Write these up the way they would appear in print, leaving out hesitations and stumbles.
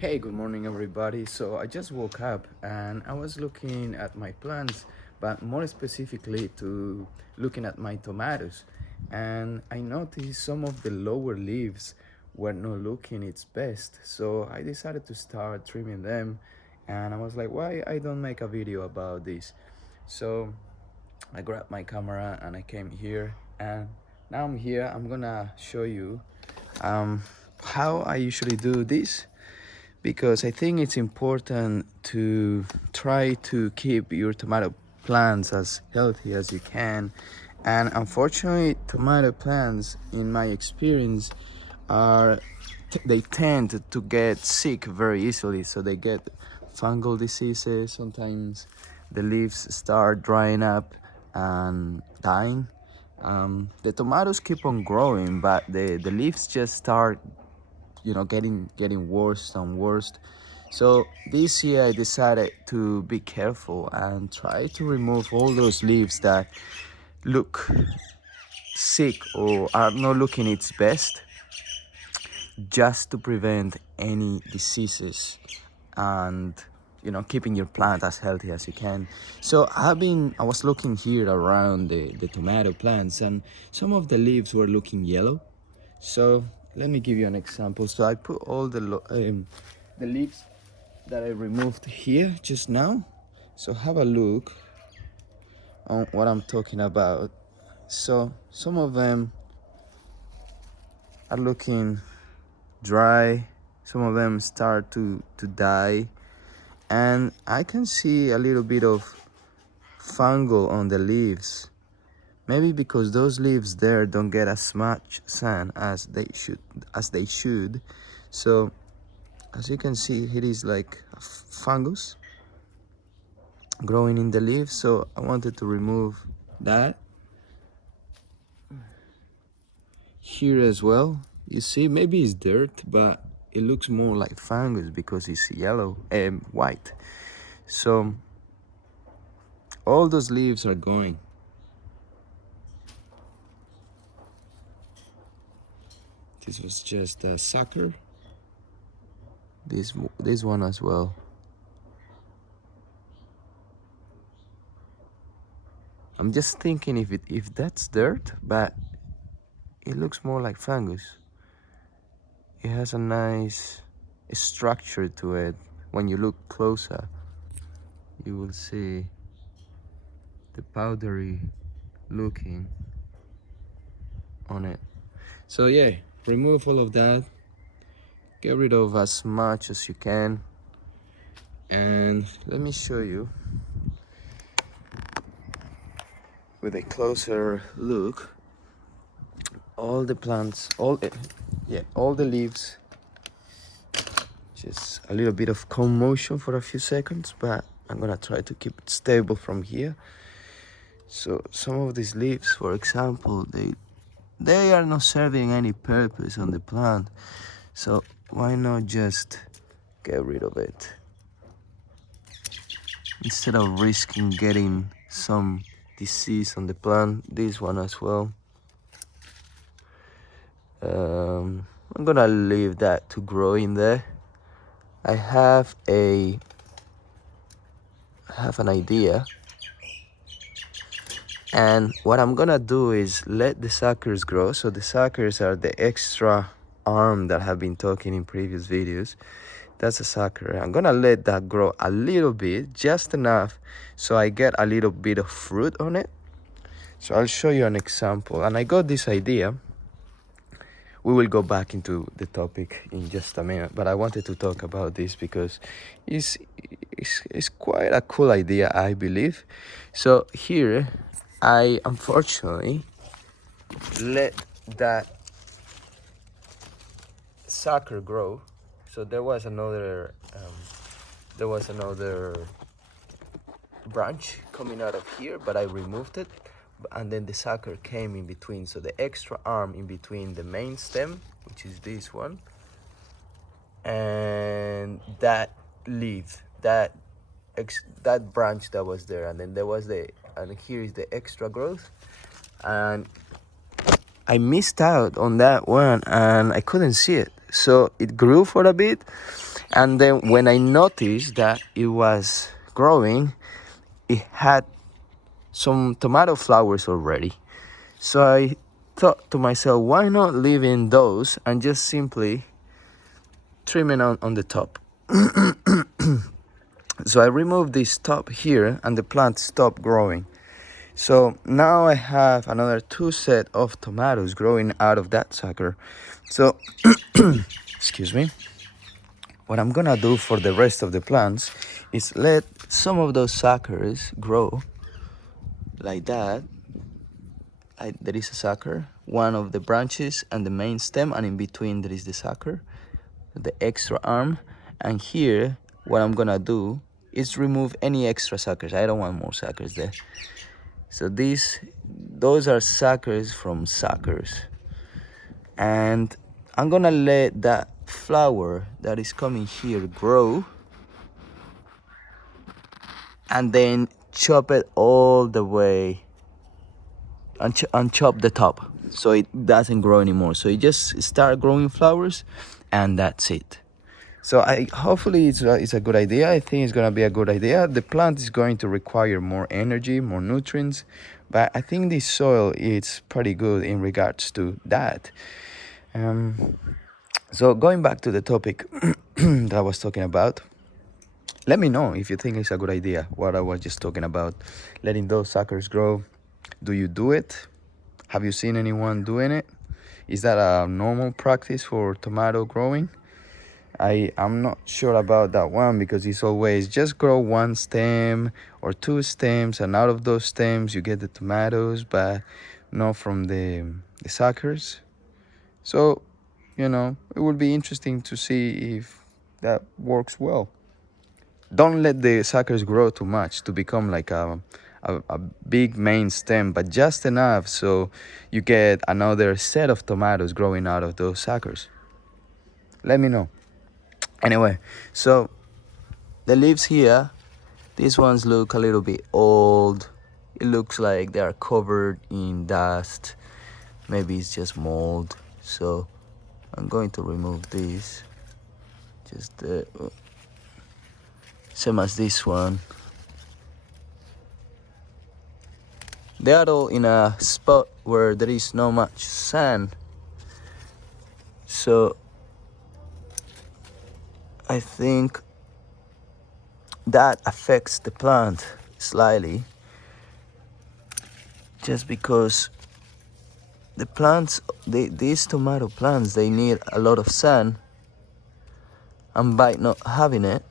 Hey, good morning everybody. So I just woke up and I was looking at my plants, but more specifically to looking at my tomatoes. And I noticed some of the lower leaves were not looking its best. So I decided to start trimming them, and I was like, why I don't make a video about this? So I grabbed my camera and I came here, and now I'm here. I'm gonna show you um, how I usually do this, because I think it's important to try to keep your tomato plants as healthy as you can. And unfortunately, tomato plants, in my experience, are they tend to get sick very easily. So they get fungal diseases. Sometimes the leaves start drying up and dying. The tomatoes keep on growing, but the leaves just start getting worse and worse. So this year I decided to be careful and try to remove all those leaves that look sick or are not looking its best, just to prevent any diseases and keeping your plant as healthy as you can. So I was looking here around the tomato plants, and some of the leaves were looking yellow. So let me give you an example. So I put all the leaves that I removed here just now. So have a look on what I'm talking about. So some of them are looking dry, some of them start to die, and I can see a little bit of fungal on the leaves. Maybe because those leaves there don't get as much sun as they should. So as you can see, it is like a fungus growing in the leaves. So I wanted to remove that. Here as well, you see, maybe it's dirt, but it looks more like fungus because it's yellow and white. So all those leaves are going. This was just a sucker. This one as well. I'm just thinking if that's dirt, but it looks more like fungus. It has a nice structure to it. When you look closer, you will see the powdery looking on it. So yeah, remove all of that, get rid of as much as you can, and let me show you with a closer look all the plants, all the leaves. Just a little bit of commotion for a few seconds, but I'm gonna try to keep it stable from here. So some of these leaves, for example, they are not serving any purpose on the plant, so why not just get rid of it instead of risking getting some disease on the plant. This one as well. I'm gonna leave that to grow in there. I have an idea, and what I'm gonna do is let the suckers grow. So the suckers are the extra arm that I've been talking in previous videos. That's a sucker. I'm gonna let that grow a little bit, just enough so I get a little bit of fruit on it. So I'll show you an example, and I got this idea. We will go back into the topic in just a minute, but I wanted to talk about this because it's quite a cool idea, I believe. So here, I unfortunately let that sucker grow. So there was another branch coming out of here, but I removed it, and then the sucker came in between. So the extra arm in between the main stem, which is this one, and that leaf, that branch that was there, and then and here is the extra growth, and I missed out on that one and I couldn't see it. So it grew for a bit, And then when I noticed that it was growing, it had some tomato flowers already. So I thought to myself, why not leave in those and just simply trimming on the top. So I removed this top here and the plant stopped growing. So now I have another 2 set of tomatoes growing out of that sucker. So, excuse me, what I'm gonna do for the rest of the plants is let some of those suckers grow like that. There is a sucker, one of the branches and the main stem, and in between there is the sucker, the extra arm. And here what I'm gonna do is remove any extra suckers. I don't want more suckers there. So those are suckers from suckers, and I'm gonna let that flower that is coming here grow and then chop it all the way and chop the top so it doesn't grow anymore. So you just start growing flowers and that's it. So hopefully it's a good idea. I think it's gonna be a good idea. The plant is going to require more energy, more nutrients, but I think this soil is pretty good in regards to that. So going back to the topic that I was talking about, let me know if you think it's a good idea what I was just talking about, letting those suckers grow. Do you do it? Have you seen anyone doing it? Is that a normal practice for tomato growing? I'm not sure about that one, because it's always just grow one stem or 2 stems, and out of those stems you get the tomatoes, but not from the suckers. So, it would be interesting to see if that works well. Don't let the suckers grow too much to become like a big main stem, but just enough so you get another set of tomatoes growing out of those suckers. Let me know. Anyway, so the leaves here, these ones look a little bit old. It looks like they are covered in dust. Maybe it's just mold. So I'm going to remove this. Just same as this one. They are all in a spot where there is not much sun. So I think that affects the plant slightly, just because the plants, these tomato plants, they need a lot of sun, and by not having it,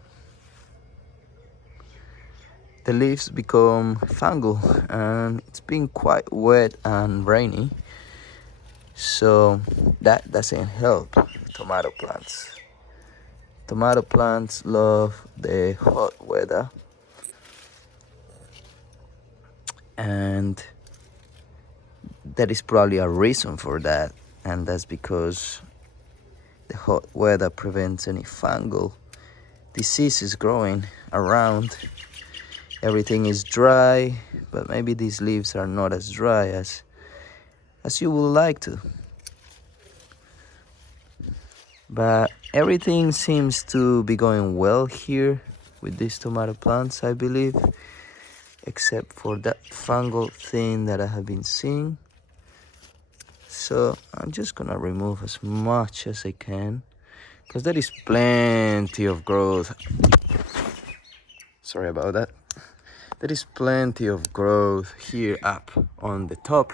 the leaves become fungal, and it's been quite wet and rainy, so that doesn't help tomato plants. Tomato plants love the hot weather, and there is probably a reason for that, and that's because the hot weather prevents any fungal diseases growing around. Everything is dry, but maybe these leaves are not as dry as you would like to. But everything seems to be going well here with these tomato plants, I believe, except for that fungal thing that I have been seeing. So I'm just gonna remove as much as I can, because there is plenty of growth. Sorry about that. There is plenty of growth here up on the top.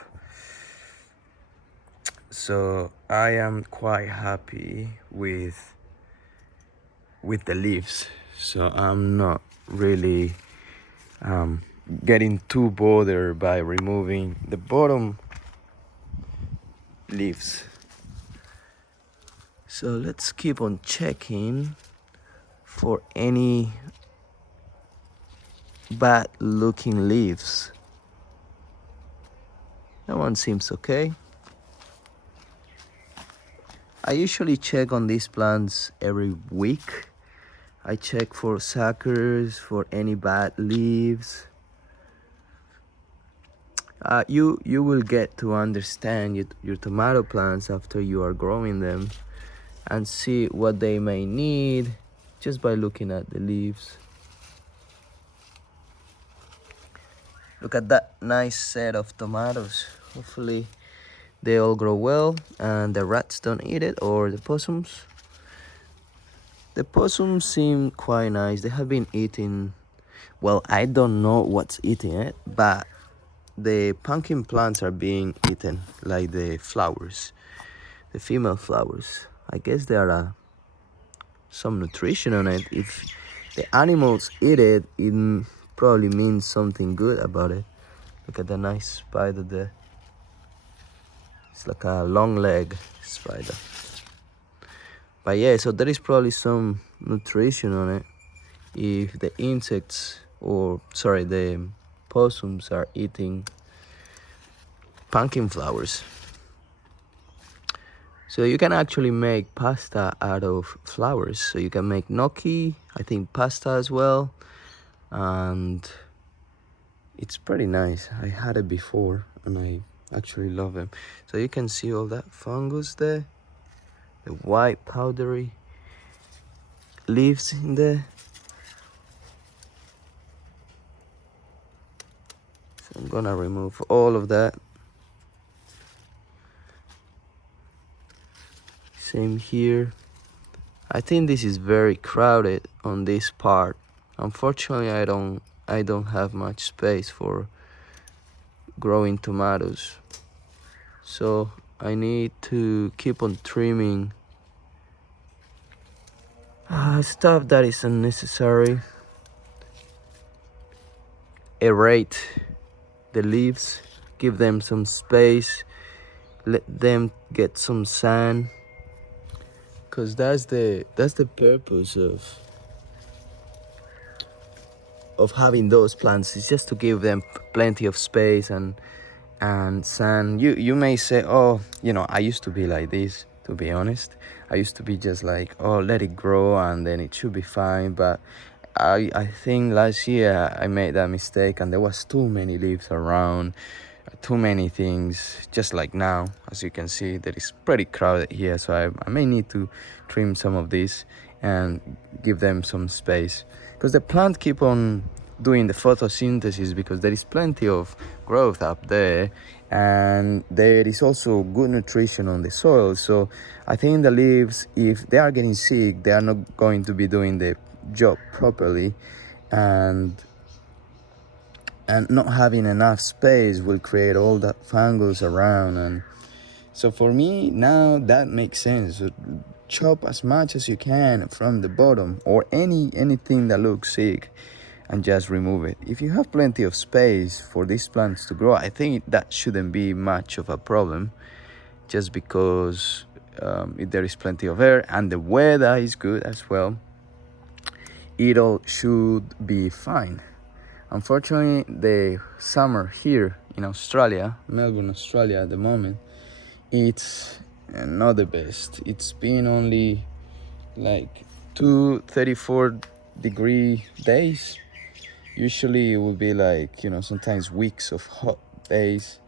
So I am quite happy with the leaves. So I'm not really getting too bothered by removing the bottom leaves. So let's keep on checking for any bad looking leaves. That one seems okay. I usually check on these plants every week. I check for suckers, for any bad leaves. You will get to understand your tomato plants after you are growing them, and see what they may need just by looking at the leaves. Look at that nice set of tomatoes. Hopefully they all grow well and the rats don't eat it, or the possums. The possums seem quite nice. They have been eating, well, I don't know what's eating it, but the pumpkin plants are being eaten, like the flowers, the female flowers. I guess there are some nutrition on it. If the animals eat it, it probably means something good about it. Look at the nice spider there. It's like a long leg spider. But yeah, so there is probably some nutrition on it if the insects, or sorry, the possums are eating pumpkin flowers. So you can actually make pasta out of flowers. So you can make gnocchi, I think pasta as well, and it's pretty nice. I had it before and I actually love them. So you can see all that fungus there, the white powdery leaves in there. So I'm gonna remove all of that. Same here. I think this is very crowded on this part. Unfortunately, I don't have much space for growing tomatoes. So I need to keep on trimming stuff that is unnecessary. Aerate the leaves, give them some space, let them get some sun, because that's the purpose of having those plants. It's just to give them plenty of space and sun. You may say, oh, you know, I used to be like this, to be honest. I used to be just like, oh, let it grow and then it should be fine. But I think last year I made that mistake and there was too many leaves around, too many things. Just like now, as you can see, that is pretty crowded here, so I may need to trim some of this and give them some space, because the plant keep on doing the photosynthesis, because there is plenty of growth up there and there is also good nutrition on the soil. So I think the leaves, if they are getting sick, they are not going to be doing the job properly, and not having enough space will create all that fungus around. And so for me now that makes sense. So chop as much as you can from the bottom, or anything that looks sick, and just remove it. If you have plenty of space for these plants to grow, I think that shouldn't be much of a problem, just because if there is plenty of air and the weather is good as well, it all should be fine. Unfortunately, the summer here in Australia, Melbourne, Australia at the moment, it's not the best. It's been only like 34-degree days. Usually it will be like, you know, sometimes weeks of hot days,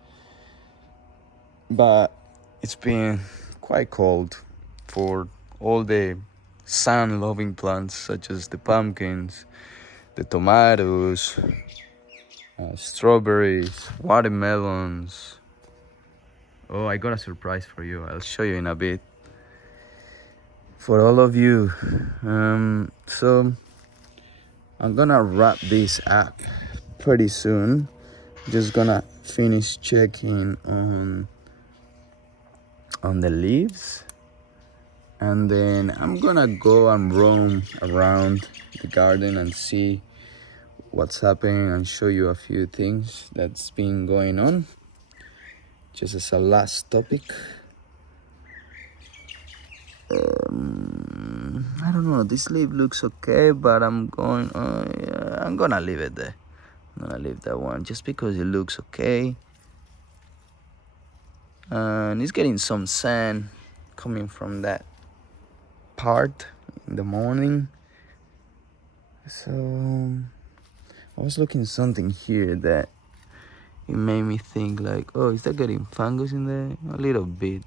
but it's been quite cold for all the sun-loving plants, such as the pumpkins, the tomatoes, strawberries, watermelons. Oh, I got a surprise for you. I'll show you in a bit. For all of you. So I'm gonna wrap this up pretty soon. Just gonna finish checking on the leaves, and then I'm gonna go and roam around the garden and see what's happening and show you a few things that's been going on, just as a last topic. I don't know, this leaf looks okay, but I'm gonna leave it there. I'm gonna leave that one just because it looks okay, and it's getting some sun coming from that part in the morning. So I was looking something here that it made me think like, oh, is that getting fungus in there? A little bit.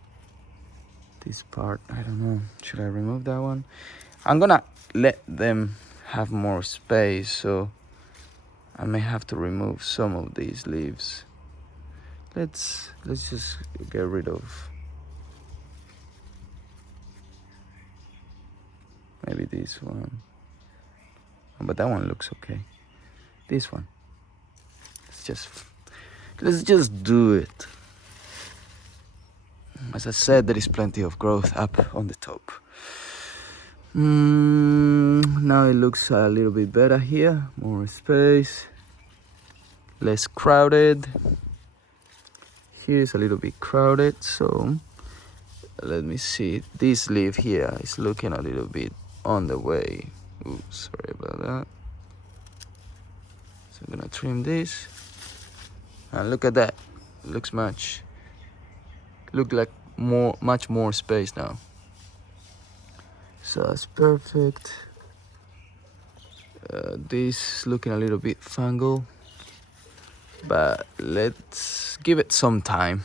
This part, I don't know. Should I remove that one? I'm gonna let them have more space, so I may have to remove some of these leaves. Let's just get rid of maybe this one, but that one looks okay. This one, let's just do it. As I said, there is plenty of growth up on the top. Now it looks a little bit better here, more space, less crowded. Here is a little bit crowded, so let me see. This leaf here is looking a little bit on the way. Oops, sorry about that. So I'm gonna trim this, and look at that. Look like much more space now. So that's perfect. This looking a little bit fungal, but let's give it some time,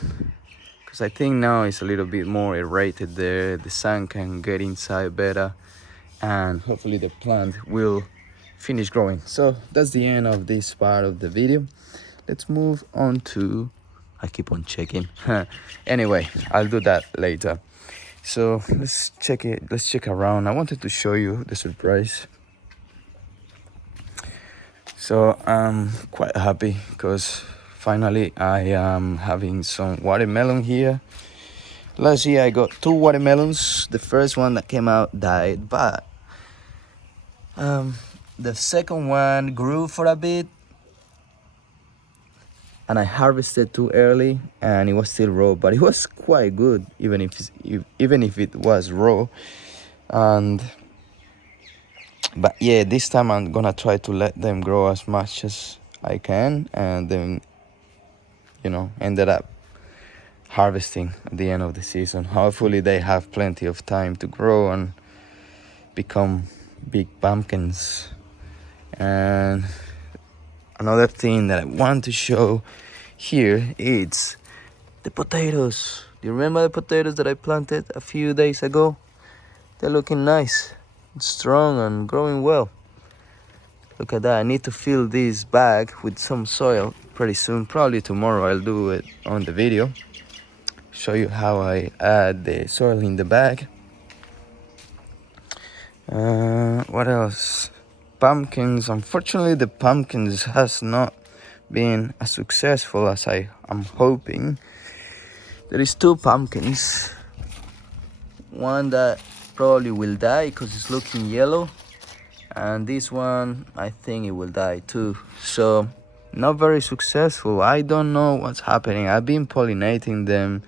because I think now it's a little bit more aerated there. The sun can get inside better, and hopefully the plant will finish growing. So that's the end of this part of the video. Let's move on to, I keep on checking. Anyway, I'll do that later. So let's check around. I wanted to show you the surprise. So I'm quite happy because finally I am having some watermelon here. Last year I got 2 watermelons. The first one that came out died, but the second one grew for a bit, and I harvested too early, and it was still raw, but it was quite good even if it was raw. But yeah, this time I'm gonna try to let them grow as much as I can, and then ended up harvesting at the end of the season. Hopefully they have plenty of time to grow and become big pumpkins. And another thing that I want to show here is the potatoes. Do you remember the potatoes that I planted a few days ago? They're looking nice, strong, and growing well. Look at that. I need to fill this bag with some soil pretty soon. Probably tomorrow I'll do it on the video. Show you how I add the soil in the bag. What else? Pumpkins. Unfortunately, the pumpkins has not been as successful as I am hoping. There is 2 pumpkins. One that probably will die because it's looking yellow, and this one I think it will die too. So not very successful. I don't know what's happening. I've been pollinating them.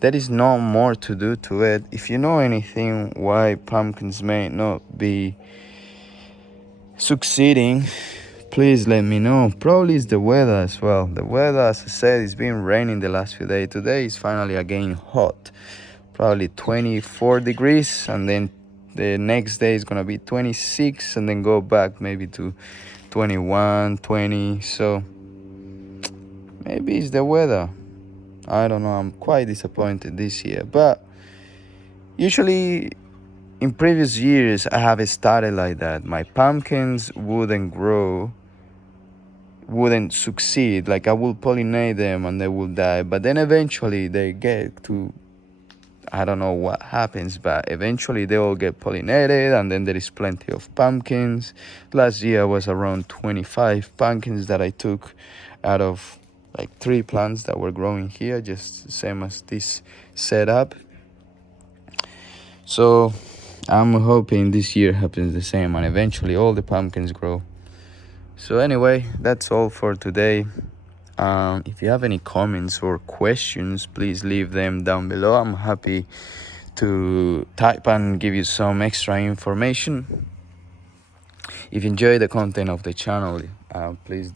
There is no more to do to it. If you know anything why pumpkins may not be succeeding, please let me know. Probably it's the weather as well. The weather, as I said, it's been raining the last few days. Today is finally again hot, probably 24 degrees, and then the next day is gonna be 26, and then go back maybe to 21, 20. So maybe it's the weather. I don't know. I'm quite disappointed this year, but usually in previous years I have started like that. My pumpkins wouldn't succeed. Like I will pollinate them and they will die, but then eventually they get to, I don't know what happens, but eventually they all get pollinated, and then there is plenty of pumpkins. Last year was around 25 pumpkins that I took out of like 3 plants that were growing here, just the same as this setup. So I'm hoping this year happens the same, and eventually all the pumpkins grow. So anyway, that's all for today. If you have any comments or questions, please leave them down below. I'm happy to type and give you some extra information. If you enjoy the content of the channel, please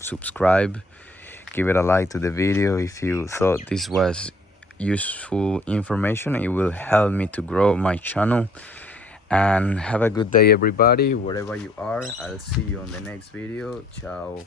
subscribe, give it a like to the video. If you thought this was useful information, it will help me to grow my channel. And have a good day, everybody, wherever you are. I'll see you on the next video. Ciao.